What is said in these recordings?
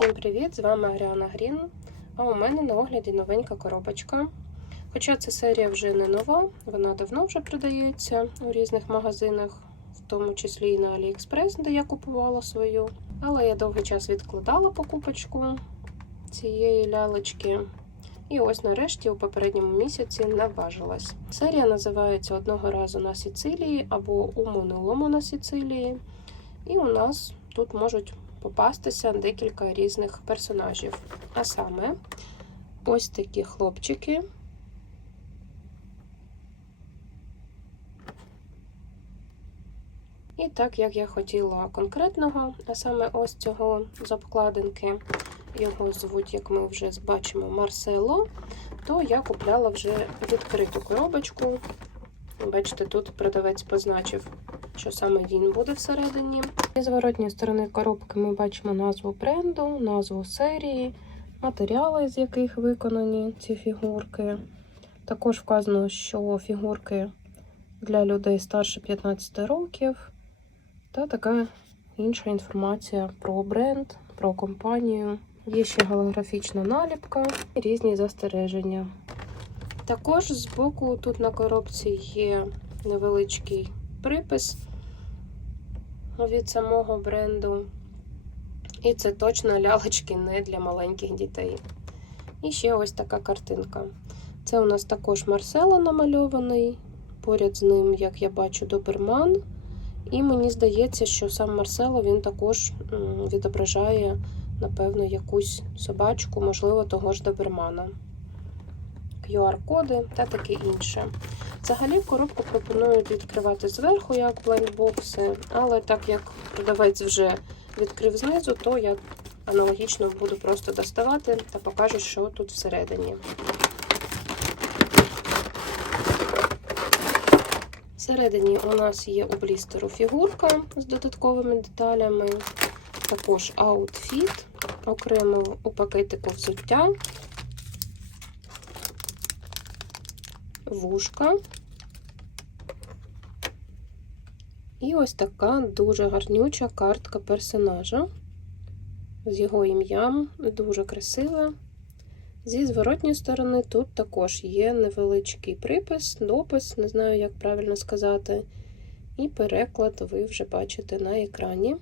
Всім привіт! З вами Аріана Грін. А у мене на огляді новенька коробочка. Хоча ця серія вже не нова, вона давно вже продається у різних магазинах, в тому числі і на AliExpress, де я купувала свою. Але я довгий час відкладала покупочку цієї лялечки. І ось нарешті у попередньому місяці наважилась. Серія називається Одного разу на Сицилії або у минулому на Сицилії. І у нас тут можуть попастися декілька різних персонажів. А саме ось такі хлопчики. І так, як я хотіла конкретного, а саме ось цього з обкладинки, його звуть, як ми вже бачимо, Марсело, то я купляла вже відкриту коробочку. Бачите, тут продавець позначив, що саме він буде всередині. З зворотньої сторони коробки ми бачимо назву бренду, назву серії, матеріали, з яких виконані ці фігурки. Також вказано, що фігурки для людей старше 15 років, та така інша інформація про бренд, про компанію. Є ще голографічна наліпка і різні застереження. Також збоку тут на коробці є невеличкий припис від самого бренду. І це точно лялечки не для маленьких дітей. І ще ось така картинка. Це у нас також Марсело намальований. Поряд з ним, як я бачу, доберман. І мені здається, що сам Марсело він також відображає, напевно, якусь собачку, можливо, того ж добермана. QR-коди та таке інше. Взагалі коробку пропонують відкривати зверху, як блендбокси, але так як продавець вже відкрив знизу, то я аналогічно буду просто доставати та покажу, що тут всередині. Всередині у нас є у блістеру фігурка з додатковими деталями, також аутфіт, окремо у пакетику взуття. Вушка. І ось така дуже гарнюча картка персонажа з його ім'ям, дуже красива. Зі зворотньої сторони тут також є невеличкий припис, допис, не знаю, як правильно сказати. І переклад ви вже бачите на екрані.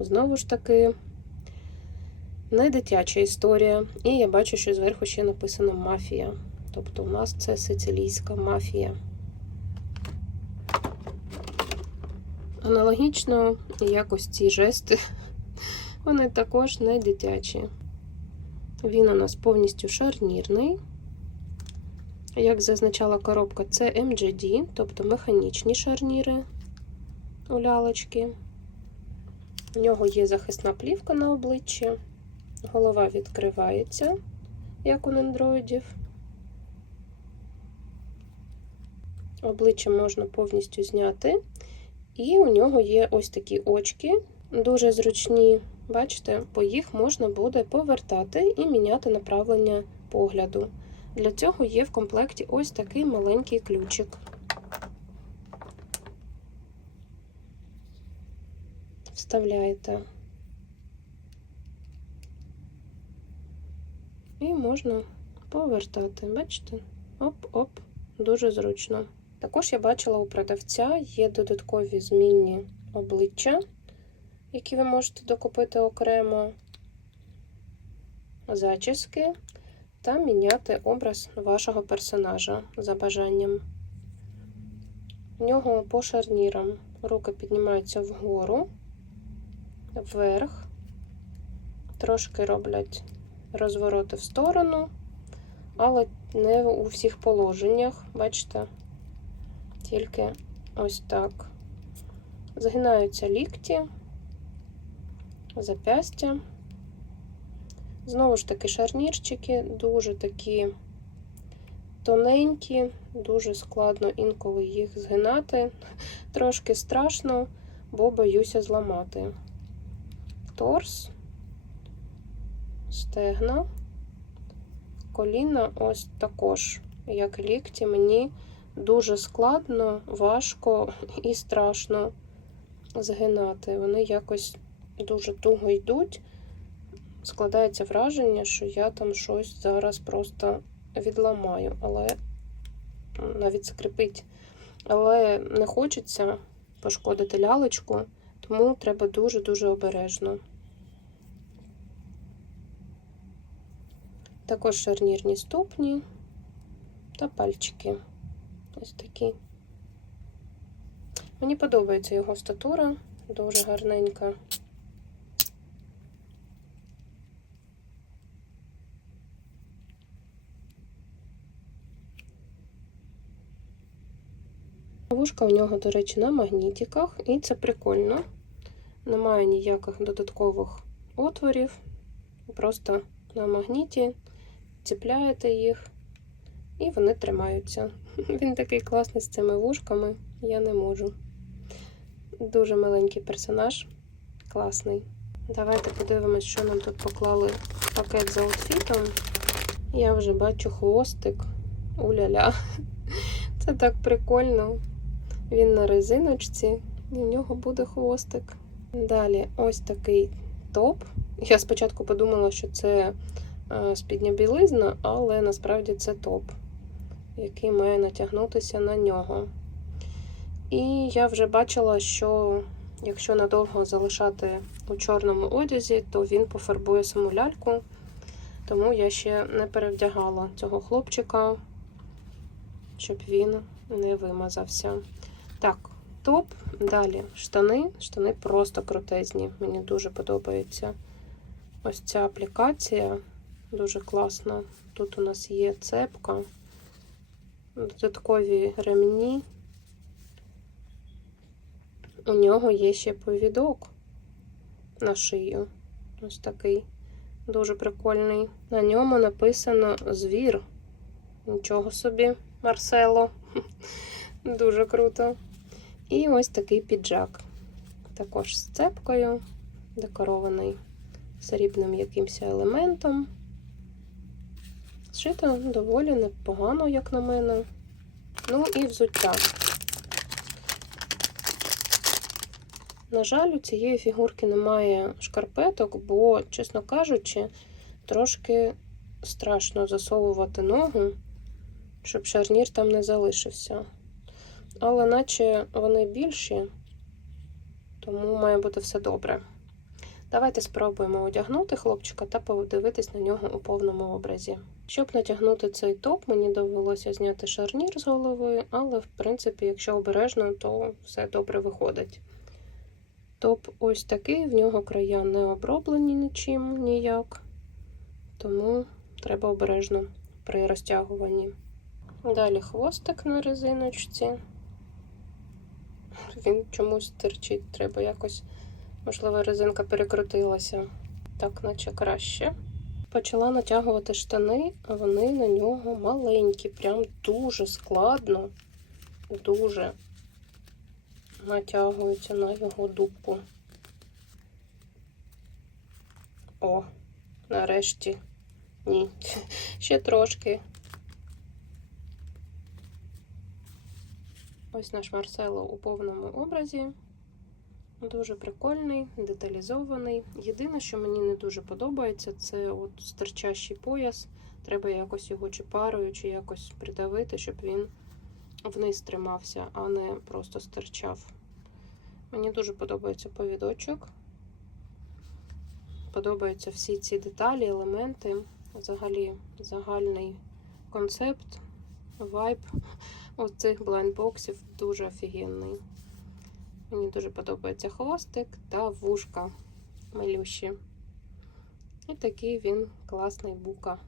Знову ж таки, не дитяча історія. І я бачу, що зверху ще написано мафія. Тобто у нас це сицилійська мафія. Аналогічно, якось ці жести, вони також не дитячі. Він у нас повністю шарнірний. Як зазначала коробка, це MGD, тобто механічні шарніри у лялочки. У нього є захисна плівка на обличчі, голова відкривається, як у нендроїдів. Обличчя можна повністю зняти. І у нього є ось такі очки, дуже зручні. Бачите, по їх можна буде повертати і міняти направлення погляду. Для цього є в комплекті ось такий маленький ключик. Вставляєте. І можна повертати. Бачите? Оп-оп, дуже зручно. Також я бачила у продавця є додаткові змінні обличчя, які ви можете докупити окремо, зачіски та міняти образ вашого персонажа за бажанням. У нього по шарнірам руки піднімаються вгору, вверх, трошки роблять розвороти в сторону, але не у всіх положеннях, бачите? Тільки ось так. Згинаються лікті, запястя. Знову ж таки, шарнірчики дуже такі тоненькі, дуже складно інколи їх згинати. Трошки страшно, бо боюся зламати. Торс, стегна, коліна ось також, як лікті, мені дуже складно, важко і страшно згинати. Вони якось дуже туго йдуть, складається враження, що я там щось зараз просто відламаю, але навіть скрипить. Але не хочеться пошкодити лялечку, тому треба дуже-дуже обережно. Також шарнірні ступні та пальчики. Ось такі. Мені подобається його статура, дуже гарненька. Вушка у нього, до речі, на магнітиках, і це прикольно. Немає ніяких додаткових отворів. Просто на магніті ціпляєте їх, і вони тримаються. Він такий класний з цими вушками, я не можу. Дуже маленький персонаж, класний. Давайте подивимось, що нам тут поклали в пакет з аутфітом. Я вже бачу хвостик. Уля-ля. Це так прикольно. Він на резиночці, і в нього буде хвостик. Далі ось такий топ. Я спочатку подумала, що це е, спідня білизна, але насправді це топ, який має натягнутися на нього. І я вже бачила, що якщо надовго залишати у чорному одязі, то він пофарбує саму ляльку. Тому я ще не перевдягала цього хлопчика, щоб він не вимазався. Так, топ. Далі штани. Штани просто крутезні. Мені дуже подобається ось ця аплікація. Дуже класна. Тут у нас є цепка, додаткові ремні. У нього є ще повідок на шию. Ось такий. Дуже прикольний. На ньому написано звір. Нічого собі, Марсело. Дуже круто. І ось такий піджак. Також з цепкою, декорований срібним якимось елементом. Зшито доволі непогано, як на мене. Ну і взуття. На жаль, у цієї фігурки немає шкарпеток, бо, чесно кажучи, трошки страшно засовувати ногу, щоб шарнір там не залишився. Але наче вони більші, тому має бути все добре. Давайте спробуємо одягнути хлопчика та подивитись на нього у повному образі. Щоб натягнути цей топ, мені довелося зняти шарнір з голови, але, в принципі, якщо обережно, то все добре виходить. Топ ось такий, в нього края не оброблені нічим ніяк, тому треба обережно при розтягуванні. Далі хвостик на резиночці. Він чомусь терчить, треба якось, можливо, резинка перекрутилася, так, наче краще. Почала натягувати штани, а вони на нього маленькі, прям дуже складно, дуже натягуються на його дубку. О, нарешті. Ні, ще трошки. Ось наш Марсело у повному образі. Дуже прикольний, деталізований. Єдине, що мені не дуже подобається, це от стирчащий пояс. Треба якось його чи парою, чи якось придавити, щоб він вниз тримався, а не просто стирчав. Мені дуже подобається повідочок. Подобаються всі ці деталі, елементи. Взагалі, загальний концепт, вайб оцих блайндбоксів дуже офігенний. Мені дуже подобається хвостик та вушка малющі. І такий він класний бука.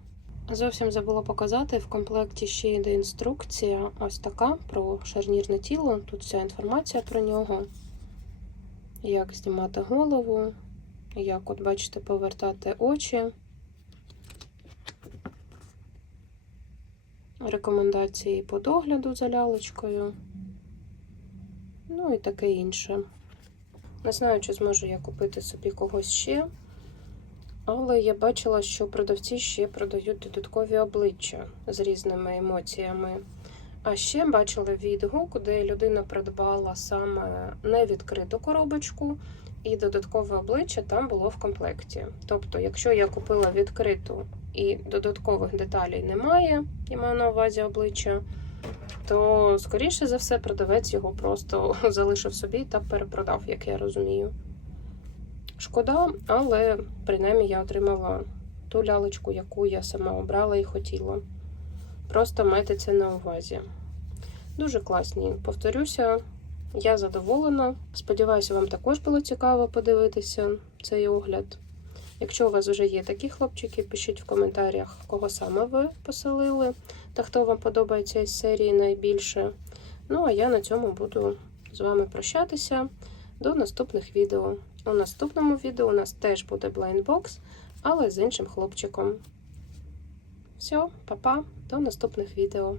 Зовсім забула показати, в комплекті ще йде інструкція ось така про шарнірне тіло. Тут вся інформація про нього. Як знімати голову, як, от бачите, повертати очі. Рекомендації по догляду за лялечкою. Ну і таке інше. Не знаю, чи зможу я купити собі когось ще. Але я бачила, що продавці ще продають додаткові обличчя з різними емоціями. А ще бачила відгук, де людина придбала саме невідкриту коробочку, і додаткове обличчя там було в комплекті. Тобто, якщо я купила відкриту і додаткових деталей немає, я маю на увазі обличчя, то скоріше за все продавець його просто залишив собі та перепродав, як я розумію. Шкода, але принаймні я отримала ту лялечку, яку я сама обрала і хотіла. Просто майте це на увазі. Дуже класні. Повторюся, я задоволена. Сподіваюся, вам також було цікаво подивитися цей огляд. Якщо у вас вже є такі хлопчики, пишіть в коментарях, кого саме ви поселили та хто вам подобається із серії найбільше. Ну, а я на цьому буду з вами прощатися до наступних відео. У наступному відео у нас теж буде блайндбокс, але з іншим хлопчиком. Все, па-па, до наступних відео.